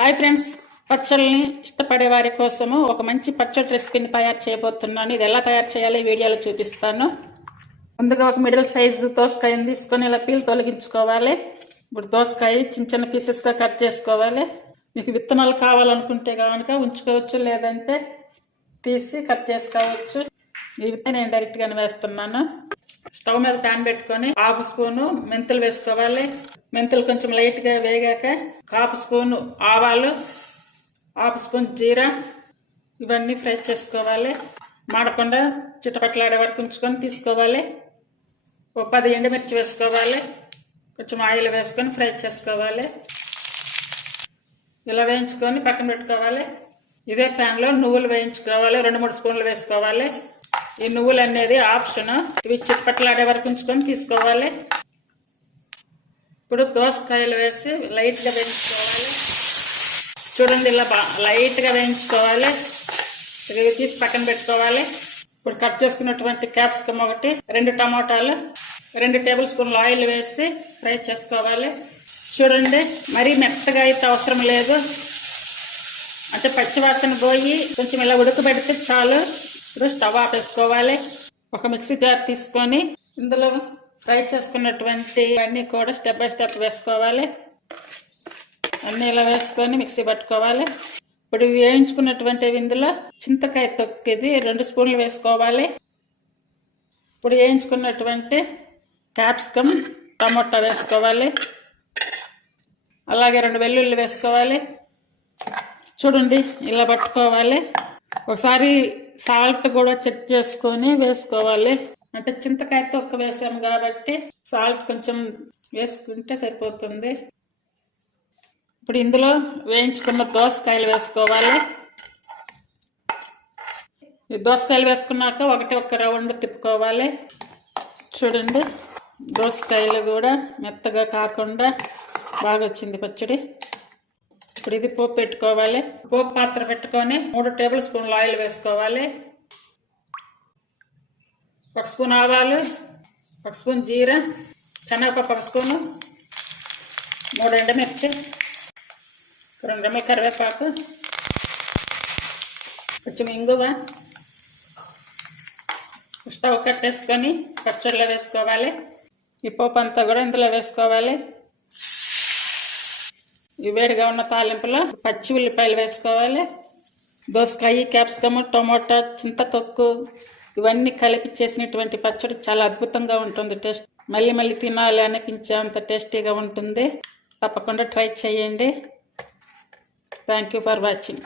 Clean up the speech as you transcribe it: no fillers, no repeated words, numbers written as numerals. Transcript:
Hi friends, పచ్చళ్ళని ఇష్టపడే వారి కోసము ఒక మంచి పచ్చడి రెసిపీని తయారు చేయబోతున్నాను. ఇది ఎలా తయారు చేయాలో ఈ వీడియోలో చూపిస్తాను. ముందుగా ఒక మిడిల్ సైజు దోసకాయని తీసుకొని ఇలా పీల్ తొలగించుకోవాలి. ఇప్పుడు దోసకాయ చిన్న చిన్న పీసెస్గా కట్ చేసుకోవాలి. మీకు విత్తనాలు కావాలనుకుంటే కనుక ఉంచుకోవచ్చు, లేదంటే తీసి కట్ చేసుకోవచ్చు. ఈ విత్తనం నేను డైరెక్ట్గానే వేస్తున్నాను. స్టవ్ మీద ప్యాన్ పెట్టుకొని 1/2 స్పూను మెంతులు వేసుకోవాలి. మెంతులు కొంచెం లైట్గా వేగాక 1/2 స్పూను ఆవాలు, 1/2 స్పూన్ జీరా ఇవన్నీ ఫ్రై చేసుకోవాలి. మాడకుండా చిట్టపట్లాడే వరకు ఉంచుకొని తీసుకోవాలి. ఒక 10 ఎండుమిర్చి వేసుకోవాలి. కొంచెం ఆయిల్ వేసుకొని ఫ్రై చేసుకోవాలి. ఇలా వేయించుకొని పక్కన పెట్టుకోవాలి. ఇదే ప్యాన్లో నువ్వులు వేయించుకోవాలి. 2-3 స్పూన్లు వేసుకోవాలి. ఈ నువ్వులు అనేది ఆప్షన్. ఇవి చిట్టపట్లాడే వరకు ఉంచుకొని తీసుకోవాలి. ఇప్పుడు దోసకాయలు వేసి లైట్గా వేయించుకోవాలి. చూడండి, ఇలా లైట్గా వేయించుకోవాలి. ఇవి తీసి పక్కన పెట్టుకోవాలి. ఇప్పుడు కట్ చేసుకున్నటువంటి క్యాప్సికమ్ ఒకటి, 2 టమాటాలు, 2 టేబుల్ స్పూన్లు ఆయిల్ వేసి ఫ్రై చేసుకోవాలి. చూడండి, మరీ మెత్తగా అయితే అవసరం లేదు. అంటే పచ్చివాసన పోయి కొంచెం ఇలా ఉడకబెడితే చాలు. ఇప్పుడు స్టవ్ ఆపేసుకోవాలి. ఒక మిక్సీ జార్ తీసుకొని ఇందులో ఫ్రై చేసుకున్నటువంటి అన్నీ కూడా స్టెప్ బై స్టెప్ వేసుకోవాలి. అన్నీ ఇలా వేసుకొని మిక్సీ పట్టుకోవాలి. ఇప్పుడు వేయించుకున్నటువంటి ఇందులో చింతకాయ తొక్కిది 2 స్పూన్లు వేసుకోవాలి. ఇప్పుడు వేయించుకున్నటువంటి క్యాప్సికమ్, టమాటా వేసుకోవాలి. అలాగే 2 వెల్లుల్లి వేసుకోవాలి. చూడండి, ఇలా పట్టుకోవాలి. ఒకసారి సాల్ట్ కూడా చెక్ చేసుకొని వేసుకోవాలి. అంటే చింతకాయ తొక్క వేసాము కాబట్టి సాల్ట్ కొంచెం వేసుకుంటే సరిపోతుంది. ఇప్పుడు ఇందులో వేయించుకున్న దోసకాయలు వేసుకోవాలి. ఈ దోసకాయలు వేసుకున్నాక ఒక రౌండ్ తిప్పుకోవాలి. చూడండి, దోసకాయలు కూడా మెత్తగా కాకుండా బాగా వచ్చింది పచ్చడి. ఇప్పుడు ఇది పోపు పెట్టుకోవాలి. పోపు పాత్ర పెట్టుకొని 3 టేబుల్ స్పూన్లు ఆయిల్ వేసుకోవాలి. 1 స్పూన్ ఆవాలు, 1 స్పూన్ జీరా, శనగపప్పు 1 స్పూను, 3 ఎండుమిర్చి, 2 రెమ్మల కరివేపాకు, కొంచెం ఇంగువ. స్టవ్ కట్టేసుకొని పచ్చడిలో వేసుకోవాలి. ఈ పోపు అంతా కూడా ఇందులో వేసుకోవాలి. ఈ వేడిగా ఉన్న తాలింపులో పచ్చి ఉల్లిపాయలు వేసుకోవాలి. దోసకాయ, క్యాప్సికమ్, టమోటా, చింత తొక్కు ఇవన్నీ కలిపి చేసినటువంటి పచ్చడి చాలా అద్భుతంగా ఉంటుంది. టేస్ట్ మళ్ళీ మళ్ళీ తినాలి అనిపించేంత టేస్టీగా ఉంటుంది. తప్పకుండా ట్రై చేయండి. Thank you for watching.